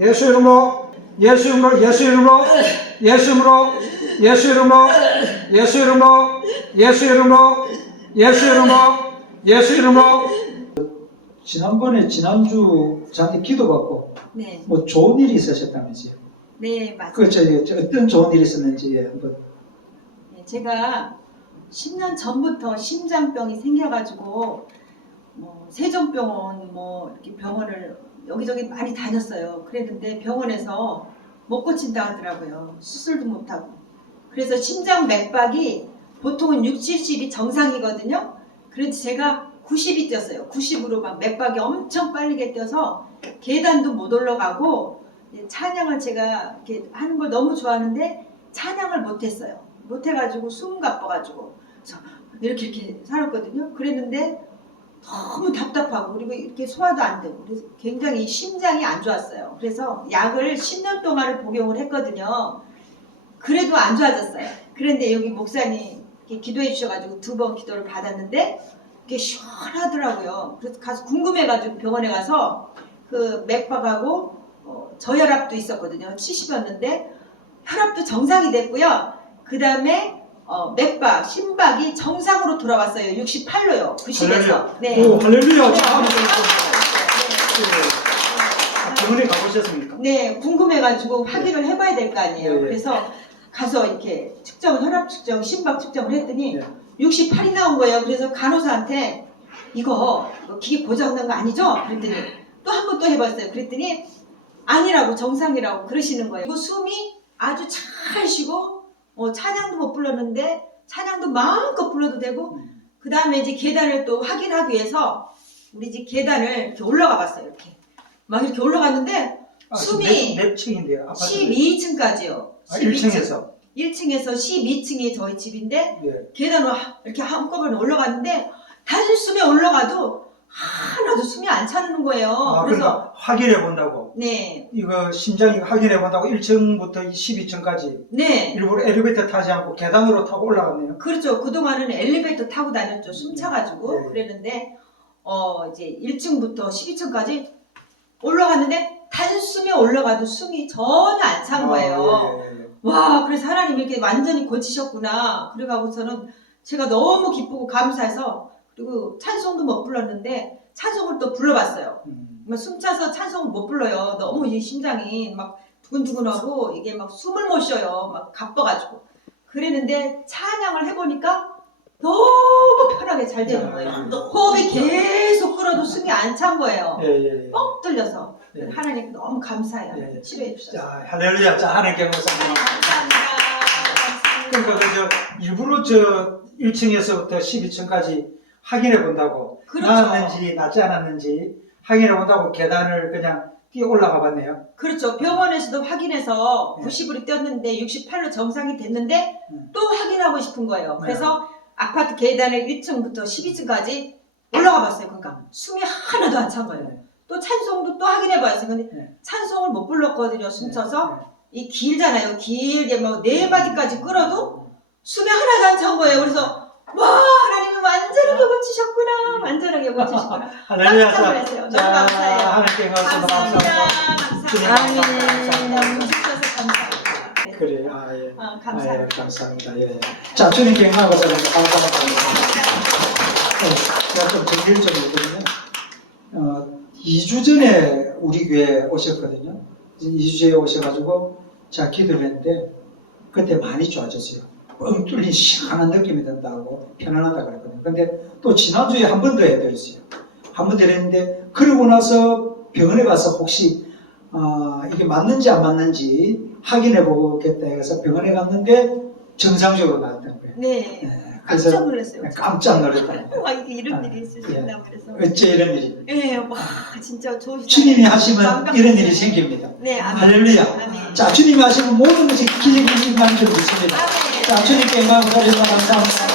예수 이름으로 예수 이름으로 예수 이름으로 예수 이름으로 예수 이름으로 예수 이름으로 예수 이름으로 예수 이름으로 예수 이름으로 지난번에 지난주 저한테 기도받고 네, 뭐 좋은 일이 있으셨다면서요? 네 맞아요. 그 저, 저 어떤 좋은 일이 있었는지 한번 네, 제가 10년 전부터 심장병이 생겨가지고 뭐 세종병원 뭐 이렇게 병원을 여기저기 많이 다녔어요. 그랬는데 병원에서 못 고친다 하더라고요. 수술도 못 하고. 그래서 심장 맥박이 보통은 6, 70이 정상이거든요. 그래서 제가 90이 뛰었어요. 90으로 막 맥박이 엄청 빠르게 뛰어서 계단도 못 올라가고 찬양을 제가 이렇게 하는 걸 너무 좋아하는데 찬양을 못했어요. 못해가지고 숨 가빠가지고 이렇게 이렇게 살았거든요. 그랬는데 너무 답답하고 그리고 이렇게 소화도 안 되고 그래서 굉장히 심장이 안 좋았어요. 그래서 약을 10년 동안을 복용을 했거든요. 그래도 안 좋아졌어요. 그런데 여기 목사님 기도해 주셔가지고 두 번 기도를 받았는데 이게 시원하더라고요. 그래서 가서 궁금해가지고 병원에 가서 그 맥박하고 어, 저혈압도 있었거든요. 70이었는데 혈압도 정상이 됐고요. 그 다음에 어, 맥박, 심박이 정상으로 돌아왔어요. 68로요. 90에서. 네. 오 할렐루야 네, 참. 네. 병원에 가보셨습니까? 네, 궁금해가지고 확인을 해봐야 될 거 아니에요. 네, 네. 그래서 가서 이렇게 측정, 혈압 측정, 심박 측정을 했더니 네. 68이 나온 거예요. 그래서 간호사한테 이거 이거 기계 고장난 거 아니죠? 그랬더니 또 한 번 또 해봤어요. 그랬더니 아니라고 정상이라고 그러시는 거예요. 그리고 숨이 아주 잘 쉬고 어, 찬양도 못 불렀는데 찬양도 마음껏 불러도 되고 그 다음에 이제 계단을 또 확인하기 위해서 우리 집 계단을 이렇게 올라가 봤어요. 이렇게 막 이렇게 올라갔는데 아, 숨이 몇, 몇 층인데요? 아파트 12층까지요. 아, 1층에서 1층에서 12층이 저희 집인데 예. 하- 이렇게 한꺼번에 올라갔는데 단숨에 올라가도 하나도 숨이 안 차는 거예요. 아, 그래서 그러니까 확인해 본다고 네, 이거 심장이 확인해 본다고 1층부터 12층까지 네, 일부러 엘리베이터 타지 않고 계단으로 타고 올라갔네요. 그렇죠. 그 동안은 엘리베이터 타고 다녔죠. 숨 차가지고 네. 그랬는데 어 이제 1층부터 12층까지 올라갔는데 단숨에 올라가도 숨이 전혀 안 찬 거예요. 아, 예, 예. 와, 그래서 하나님 이렇게 완전히 고치셨구나. 그래가고서는 제가 너무 기쁘고 감사해서 그리고 찬송도 못 불렀는데 찬송을 또 불러봤어요. 음. 막 숨차서 찬송을 못 불러요. 너무 이 심장이 막 두근두근하고 이게 막 숨을 못 쉬어요. 막 가빠가지고. 그랬는데 찬양을 해보니까 너무 편하게 잘 되는 거예요. 호흡이 계속 끌어도 숨이 안 찬 거예요. 예, 예, 예. 뻥 뚫려서. 예. 하나님 너무 감사해요. 예. 치료해 주셔서. 자, 할렐루야. 자, 하나님께 네, 감사합니다. 감사합니다. 그러니까 그 저 일부러 저 1층에서부터 12층까지 확인해 본다고 그렇죠. 나았는지 낫지 않았는지 확인해 본다고 계단을 그냥 뛰어 올라가 봤네요. 그렇죠. 병원에서도 확인해서 네. 90으로 뛰었는데 68로 정상이 됐는데 음. 또 확인하고 싶은 거예요. 네. 그래서 아파트 계단을 1층부터 12층까지 올라가 봤어요. 그러니까 숨이 하나도 안 찬 거예요. 네. 또 찬송도 또 확인해 봤어요. 근데 네. 찬송을 못 불렀거든요. 숨쳐서 네. 이 길잖아요. 길게 뭐네 마디까지 끌어도 숨이 하나도 안 찬 거예요. 그래서 와 하나님이 완전하게 고치셨구나. 완전하게 고치셨구나. 할렐루야. 깜짝 자, 놀랐어요. 너무 자, 감사해요. 하나님께 감사합니다. 감사합니다. 감사합니다. 네, 오셔서 감사합니다. 네. 그래, 아, 예. 어, 아, 예, 감사합니다. 감사합니다. 예. 자, 주님 경나고 저는 감사합니다. 네, 제가 좀 해드리면, 어, 2주 전에 우리 교회 오셨거든요. 2주 전에 오셔가지고 제가 기도를 했는데, 그때 많이 좋아졌어요. 뻥 뚫린 시원한 느낌이 든다고 편안하다 그랬거든요. 근데 또 지난주에 한 번 더 해드렸어요. 한 번 더 했는데, 그러고 나서 병원에 가서 혹시, 아, 이게 맞는지 안 맞는지 확인해 보겠다 해서 병원에 갔는데, 정상적으로 나왔던 거예요. 네. 네, 깜짝 놀랐어요. 깜짝 놀랐다. 와, 이게 이런 아, 일이 있으신다 그래서. 어째 이런 일이. 예, 와, 진짜 좋으시다. 주님이 하시면. 이런 일이 생깁니다. 네, 아멘. 할렐루야. 아멘. 자, 주님이 하시면 모든 것이 기적이 일어나는 줄 믿습니다. 아멘. 小助理可以帮我们在这个地